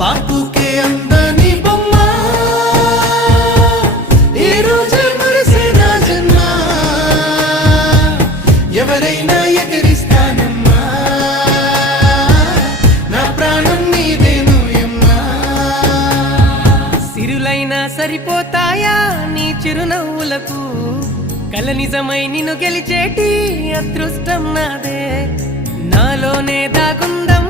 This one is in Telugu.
బాపుకే అందని బొమ్మ ఈ రోజు మురిసే నా జన్మ ఎవరైనా ఎగిరిస్తానమ్మా నా ప్రాణం నీదేను యమ్మా సిరులైనా సరిపోతాయా నీ చిరునవ్వులకు కల నిజమై నిన్ను గెలిచేటి అదృష్టం నాదే నాలోనే దాగుందం